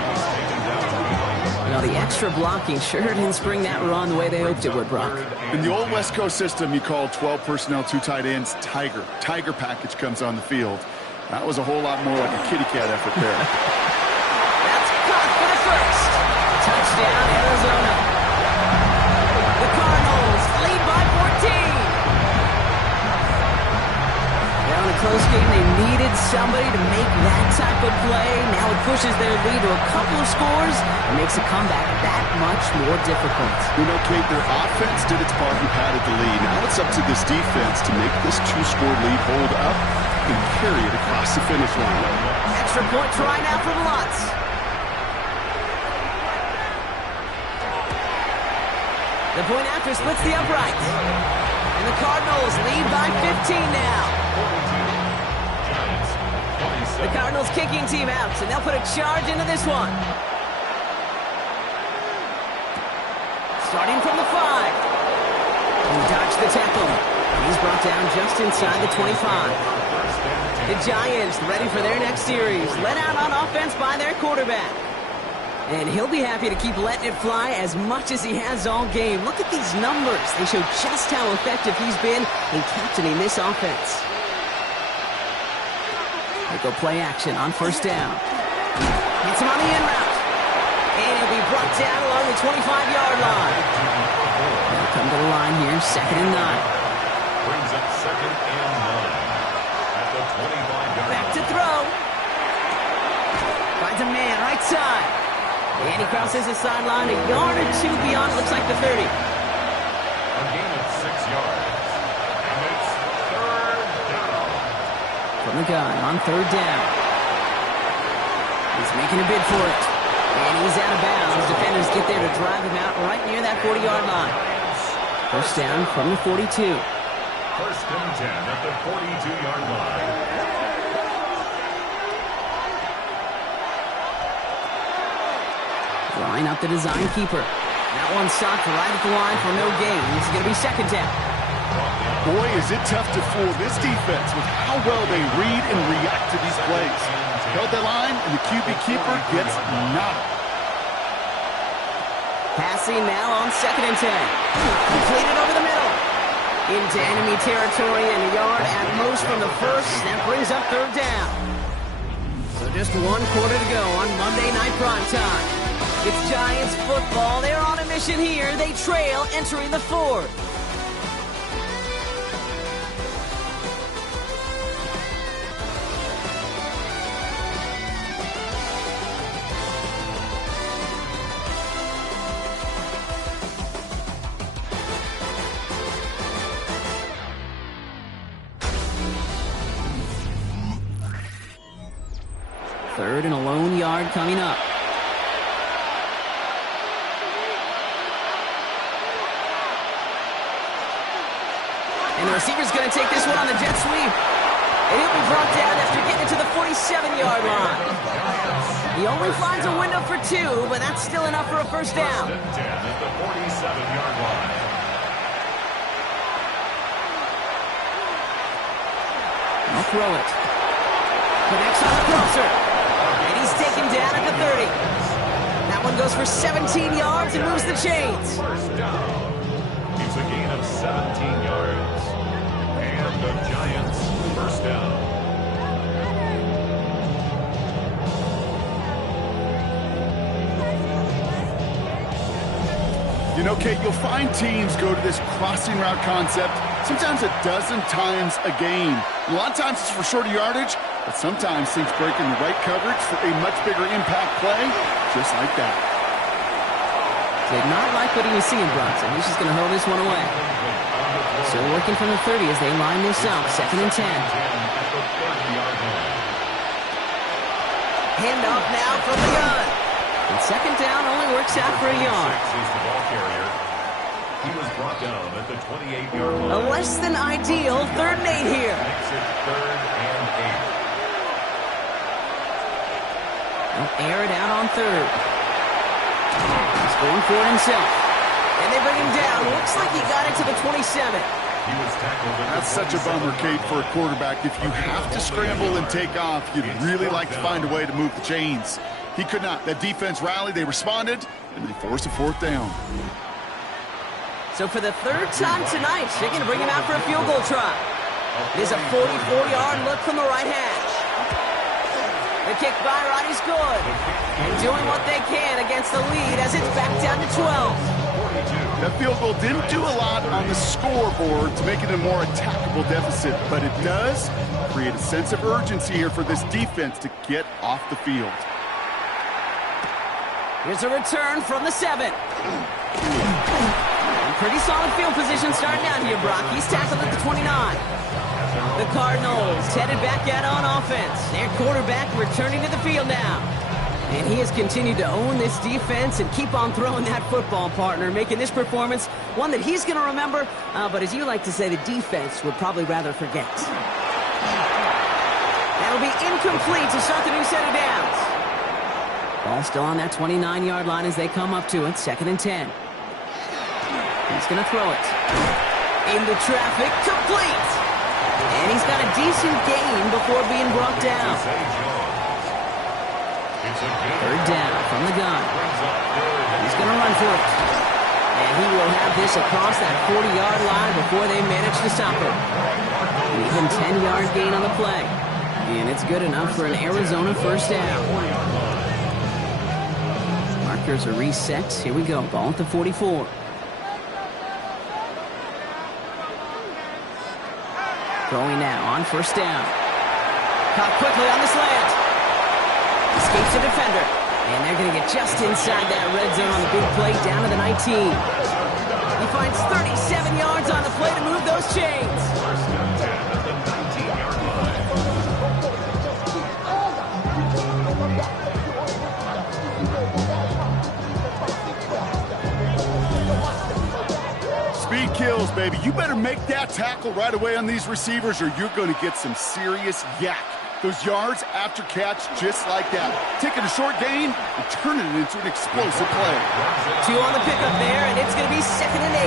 Now, the extra blocking sure didn't spring that run the way they hoped it would, Brock. In the old West Coast system, you call 12 personnel, 2 tight ends, Tiger. Tiger package comes on the field. That was a whole lot more like a kitty cat effort there. That's caught for the first. Touchdown, Arizona. The Cardinals lead by 14. Now in a close game, they needed somebody to make that type of play. Now it pushes their lead to a couple of scores and makes a comeback that much more difficult. You know, Kate, their offense did its part and padded the lead. Now it's up to this defense to make this 2-score lead hold up and carry it across the finish line. Extra point try now from Lutz. The point after splits the upright. And the Cardinals lead by 15 now. The Cardinals kicking team out, and they'll put a charge into this one. Starting from the 5. He dodged the tackle. He's brought down just inside the 25. The Giants ready for their next series. Let out on offense by their quarterback. And he'll be happy to keep letting it fly as much as he has all game. Look at these numbers. They show just how effective he's been in captaining this offense. They go play action on first down. Hits him on the in route. And he'll be brought down along the 25-yard line. They'll come to the line here, 2nd and 9. Brings up 2nd and 9 at the 25-yard line. Back to throw. Finds a man right side. And he crosses the sideline a yard or 2 beyond, looks like the 30. A gain of 6 yards. And it's 3rd down. From the gun on 3rd down. He's making a bid for it. And he's out of bounds. Defenders get there to drive him out right near that 40-yard line. First down from the 42. 1st and 10 at the 42-yard line. Line up the design keeper. That one stopped right at the line for no gain. It's going to be 2nd down. Boy, is it tough to fool this defense with how well they read and react to these plays. Held the line, and the QB keeper gets nada. Passing now on 2nd and 10. Completed over the middle. Into enemy territory and a yard at most from the first. That brings up 3rd down. So just 1 quarter to go on Monday Night Primetime. It's Giants football. They're on a mission here. They trail entering the 4th. Third and a lone yard coming up. And the receiver's going to take this one on the jet sweep. And he'll be brought down after getting it to the 47-yard line. He only finds a window for 2, but that's still enough for a first down. 1st and 10 at the 47-yard line. I'll throw it. Connects on the crosser. And he's taken down at the 30. That one goes for 17 yards and moves the chains. First down. It's a gain of 17 yards. And the Giants first down. You know, Kate, you'll find teams go to this crossing route concept sometimes a dozen times a game. A lot of times it's for shorter yardage, but sometimes things break in the right coverage for a much bigger impact play, just like that. Did not like what he was seeing, Bronson. He's just going to hold this one away. So working from the 30 as they line this up, 2nd and 10. Handoff now from the gun. And 2nd down only works out for a yard. He was brought down at the 28-yard line. A less than ideal 3rd and 8 here. Makes it 3rd and They'll air it out on third. He's going for it himself. And they bring him down. Looks like he got it to the 27. That's such a bummer, Kate, for a quarterback. If you have to scramble and take off, you'd really like to find a way to move the chains. He could not. That defense rallied, they responded, and they forced a fourth down. So for the third time tonight, they're going to bring him out for a field goal try. It is a 44-yard look from the right hash. The kick by Roddy's good. And doing what they can against the lead as it's back down to 12. That field goal didn't do a lot on the scoreboard to make it a more attackable deficit, but it does create a sense of urgency here for this defense to get off the field. Here's a return from the 7. Pretty solid field position starting out here, Brock. He's tackled at the 29. The Cardinals headed back out on offense. Their quarterback returning to the field now. And he has continued to own this defense and keep on throwing that football, partner, making this performance one that he's going to remember, but as you like to say, the defense would probably rather forget. That'll be incomplete to start the new set of downs. Ball still on that 29-yard line as they come up to it, 2nd and 10. He's going to throw it. Into traffic, complete! And he's got a decent gain before being brought down. 3rd down from the gun. He's going to run for it. And he will have this across that 40-yard line before they manage to stop him. An even 10-yard gain on the play. And it's good enough for an Arizona first down. Markers are reset. Here we go. Ball at the 44. Throwing now on 1st down. Caught quickly on the slant. Escapes the defender. And they're going to get just inside that red zone on the big play down to the 19. He finds 37 yards on the play to move those chains. 1st and 10 at the 19-yard line. Speed kills, baby. You better make that tackle right away on these receivers or you're going to get some serious yak. Those yards after catch just like that. Taking a short gain and turning it into an explosive play. 2 on the pickup there, and it's going to be 2nd and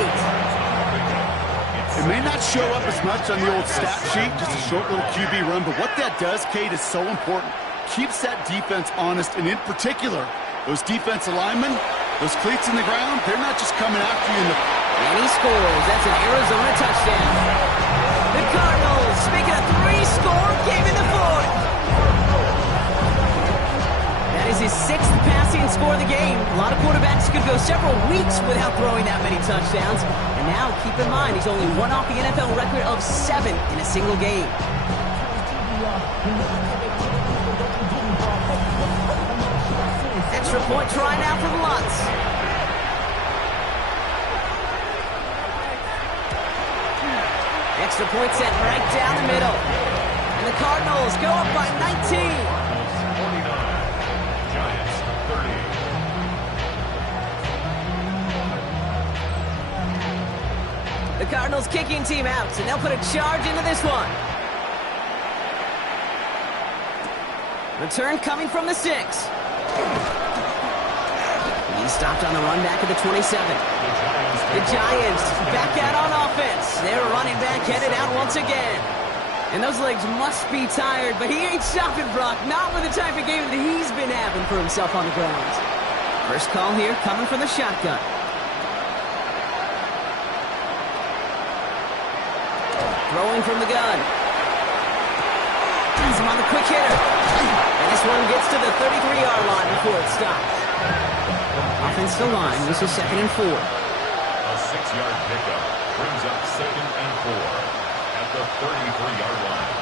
8. It may not show up as much on the old stat sheet, just a short little QB run, but what that does, Kate, is so important. Keeps that defense honest, and in particular, those defensive linemen, those cleats in the ground, they're not just coming after you in the... And he scores. That's an Arizona touchdown. The Cardinals making a 3-score game in the 4th. That is his 6th passing score of the game. A lot of quarterbacks could go several weeks without throwing that many touchdowns. And now, keep in mind, he's only one off the NFL record of 7 in a single game. Extra point try now for the Lutz. Extra point set right down the middle. And the Cardinals go up by 19. 49. Giants 30. The Cardinals kicking team out, and they'll put a charge into this one. Return coming from the 6. He's stopped on the run back at the 27. The Giants back out on offense. Their running back headed out once again. And those legs must be tired, but he ain't stopping, Brock. Not with the type of game that he's been having for himself on the ground. First call here coming from the shotgun. Throwing from the gun. Has him on the quick hitter. And this one gets to the 33-yard line before it stops. Offensive line, this is 2nd and 4. A 6-yard pickup brings up 2nd and 4 at the 33-yard line.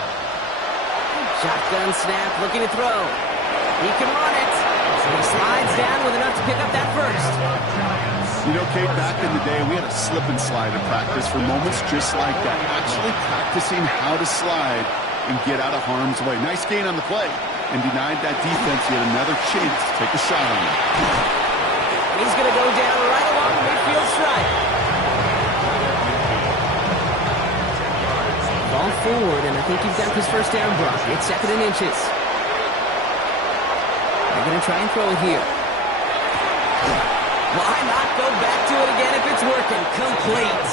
Shotgun snap, looking to throw. He can run it. He slides down with enough to pick up that first. You know, Kate, back in the day, we had a slip and slide in practice for moments just like that. Actually practicing how to slide and get out of harm's way. Nice gain on the play and denied that defense yet another chance to take a shot on him. He's going to go down right along the midfield stripe. Ball forward, and I think you've got this first down, Brock. It's 2nd and inches. They're going to try and throw it here. Why not go back to it again if it's working? Complete.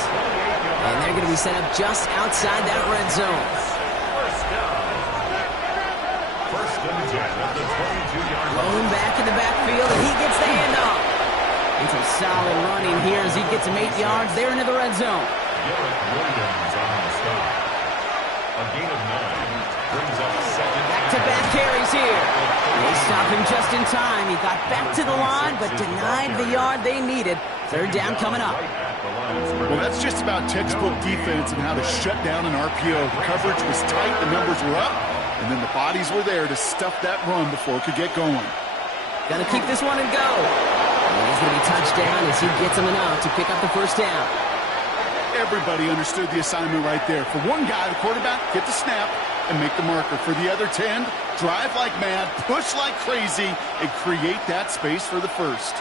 And they're going to be set up just outside that red zone. First down. First and 10 at the 22-yard line. Blown back in the backfield, and he gets the handoff. And some solid running here as he gets him 8 yards there into the red zone. Garrett Williams on the stop. A gain of 9 brings up second. Back-to-back carries here. They stop him just in time. He got back to the line, but denied the yard they needed. Third down coming up. Well, that's just about textbook defense and how to shut down an RPO. The coverage was tight, the numbers were up, and then the bodies were there to stuff that run before it could get going. Gonna keep this one and go. And he's gonna be touchdown as he gets him enough to pick up the first down. Everybody understood the assignment right there. For one guy, the quarterback, get the snap and make the marker. For the other 10, drive like mad, push like crazy, and create that space for the first.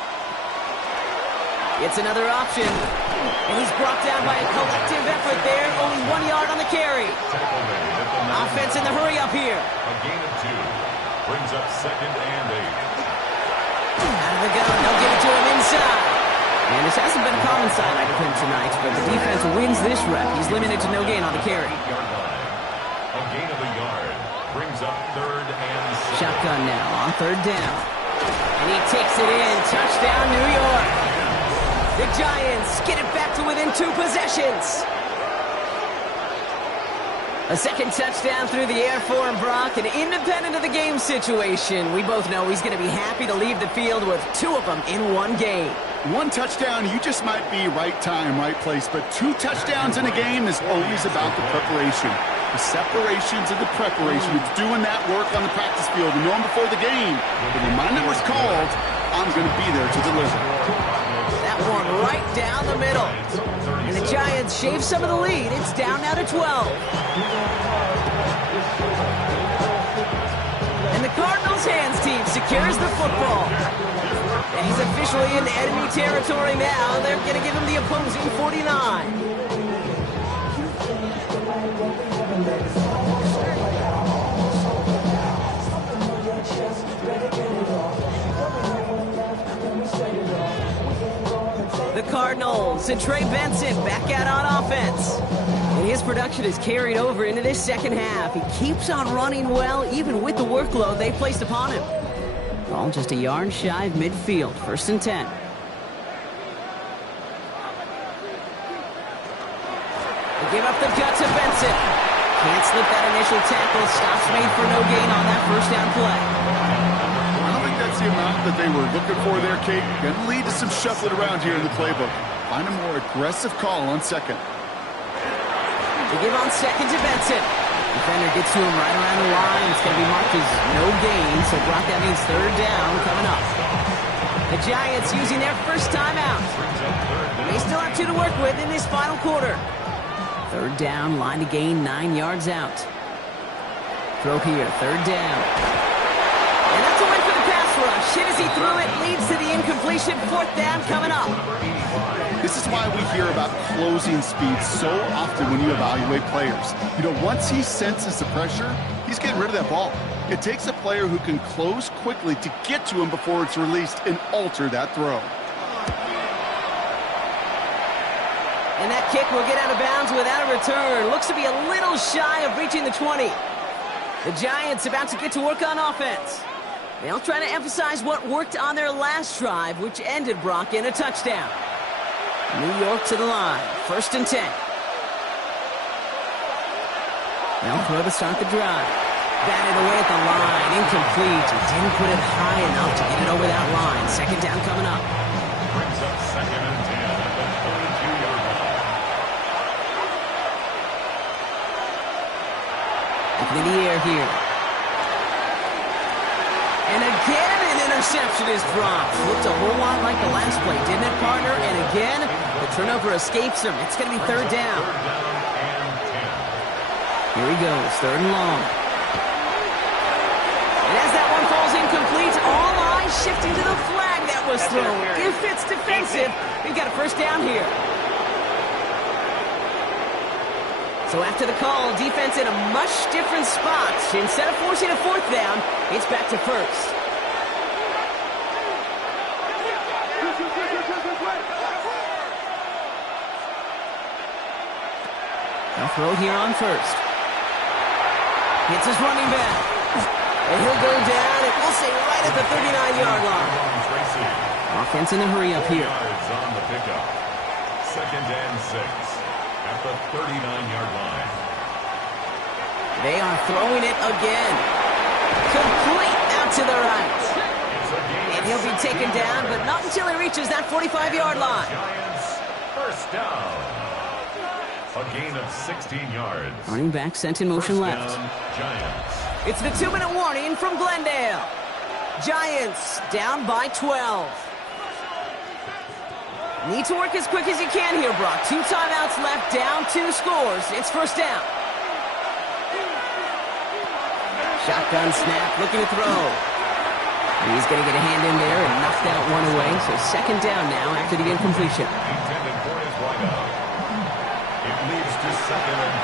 It's another option. And he's brought down by a collective effort there. Only 1 yard on the carry. Offense in the hurry up here. A gain of 2 brings up second and 8. Out of the gun. They'll give it to him inside. And this hasn't been a common sideline of him tonight, but the defense wins this rep. He's limited to no gain on the carry. A gain of a yard brings up third and 6. Shotgun now on third down. And he takes it in. Touchdown, New York. The Giants get it back to within 2 possessions. A second touchdown through the air for him, Brock, and independent of the game situation, we both know he's going to be happy to leave the field with 2 of them in one game. 1 touchdown, you just might be right time, right place, but 2 touchdowns in a game is always about the preparation. The separations and the preparation. It's doing that work on the practice field and knowing before the game. But when my number's called, I'm going to be there to deliver. That one right down the middle. And the Giants shave some of the lead. It's down now to 12. And the Cardinals hands team secures the football. And he's officially in enemy territory now. They're going to give him the opposing 49. The Cardinals and Trey Benson back out on offense. And his production is carried over into this second half. He keeps on running well, even with the workload they placed upon him. Ball just a yard shy of midfield. First and 10. They give up the gut to Benson. Can't slip that initial tackle. Stops made for no gain on that first down play. I don't think that's the amount that they were looking for there, Kate. Going to lead to some shuffling around here in the playbook. Find a more aggressive call on second. They give on second to Benson. Defender gets to him right around the line. It's going to be marked as no gain, so Brock, that means third down coming up. The Giants using their first timeout. They still have 2 to work with in this final quarter. Third down, line to gain 9 yards out. Throw here, third down. And that's a win for the pass rush. Hit as he threw it, leads to the incompletion. Fourth down coming up. This is why we hear about closing speed so often when you evaluate players. You know, once he senses the pressure, he's getting rid of that ball. It takes a player who can close quickly to get to him before it's released and alter that throw. And that kick will get out of bounds without a return. Looks to be a little shy of reaching the 20. The Giants about to get to work on offense. They'll try to emphasize what worked on their last drive, which ended, Brock, in a touchdown. New York to the line. First and 10. They'll throw to start the drive. Batted away at the line. Incomplete. He didn't put it high enough to get it over that line. Second down coming up. Brings up second and 10 at the 22-yard line. Looking in the air here. And again, an interception is dropped. Looked a whole lot like the last play, didn't it, partner? And again, the turnover escapes him. It's going to be third down. Here he goes, third and long. And as that one falls incomplete, all eyes shifting to the flag that was thrown. If it's defensive, we've got a first down here. So after the call, defense in a much different spot. Instead of forcing a fourth down, it's back to first. A throw here on first. Hits his running back. And he'll go down, and we'll say right at the 39-yard line. Offense in a hurry up here. On the pickup. 2nd and 6 at the 39-yard line. They are throwing it again. Complete out to the right. And he'll be taken down, but not until he reaches that 45-yard line. Giants, first down. A gain of 16 yards. Running back sent in motion First left. down, Giants. It's the 2-minute warning from Glendale. Giants down by 12. Need to work as quick as you can here, Brock. 2 timeouts left, down 2 scores. It's first down. Shotgun snap, looking to throw. He's going to get a hand in there and knock that one away. So 2nd down now after the incompletion. Intended for his wideout. It leads to 2nd and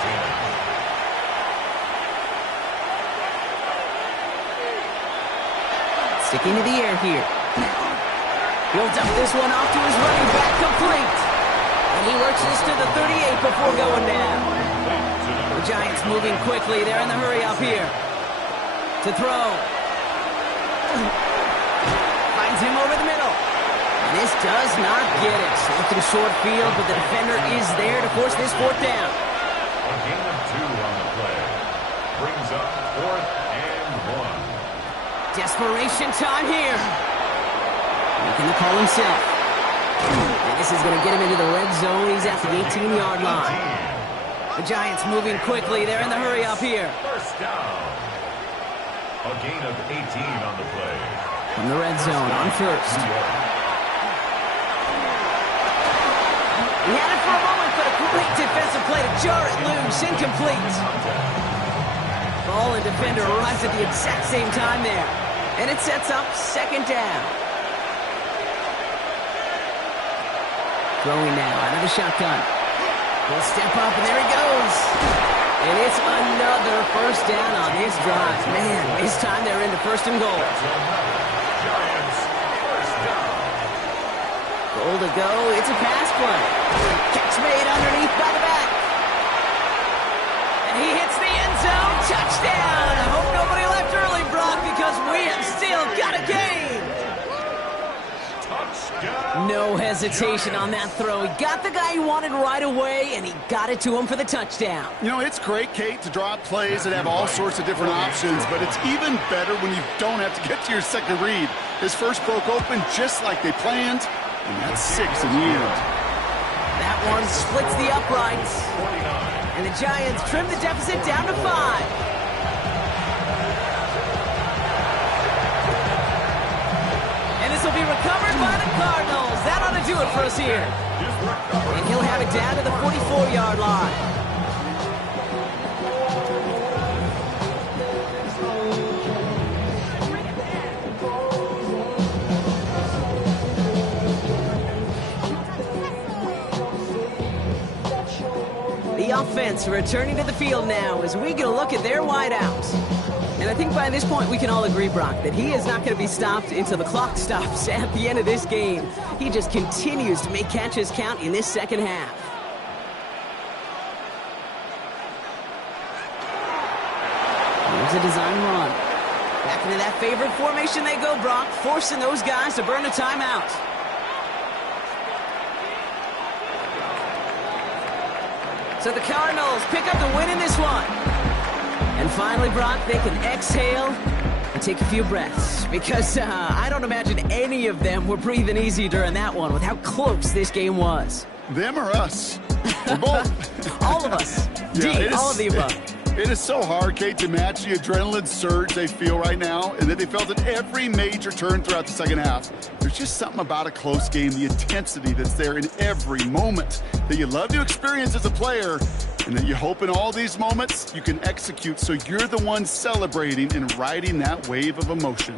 10. Sticking to the air here. He'll dump this one off to his running back, complete. And he works this to the 38 before going down. The Giants moving quickly. They're in the hurry up here. To throw. Finds him over the middle. This does not get it. Looking short field, but the defender is there to force this 4th down. A gain of 2 on the play. Brings up 4th and 1. Desperation time here. Making the call himself. And this is going to get him into the red zone. He's at the 18-yard line. The Giants moving quickly. They're in the hurry up here. First down. A gain of 18 on the play. From the red zone on first. He had it for a moment, but a great defensive play to jar it loose. Incomplete. Ball and defender arrives at the exact same time there. And it sets up 2nd down. Throwing now out of the shotgun. He'll step up, and there he goes. And it's another first down on this drive. Man, this time they're into 1st and goal. Giants, first down. Goal to go. It's a pass play. Catch made underneath by the back. And he hits the end zone. Touchdown. I hope nobody left early, Brock, because we have still got a game. Touchdown. No hesitation on that throw. He got the guy he wanted right away, and he got it to him for the touchdown. You know, it's great, Kate, to draw up plays that have all sorts of different options, but it's even better when you don't have to get to your second read. His first broke open just like they planned, and that's 6 in the end. That one splits the uprights, and the Giants trim the deficit down to 5. And this will be recovered by the Cardinals. That ought to do it for us here. And he'll have it down to the 44-yard line. The offense returning to the field now as we get a look at their wideouts. And I think by this point we can all agree, Brock, that he is not going to be stopped until the clock stops at the end of this game. He just continues to make catches count in this 2nd half. Here's a design run. Back into that favorite formation they go, Brock, forcing those guys to burn a timeout. So the Cardinals pick up the win in this one. And finally, Brock, they can exhale and take a few breaths. Because I don't imagine any of them were breathing easy during that one with how close this game was. Them or us? We're both. All of us. Yeah, all of the above. It is so hard, Kate, to match the adrenaline surge they feel right now and that they felt at every major turn throughout the 2nd half. There's just something about a close game, the intensity that's there in every moment that you love to experience as a player, and that you hope in all these moments you can execute so you're the one celebrating and riding that wave of emotion.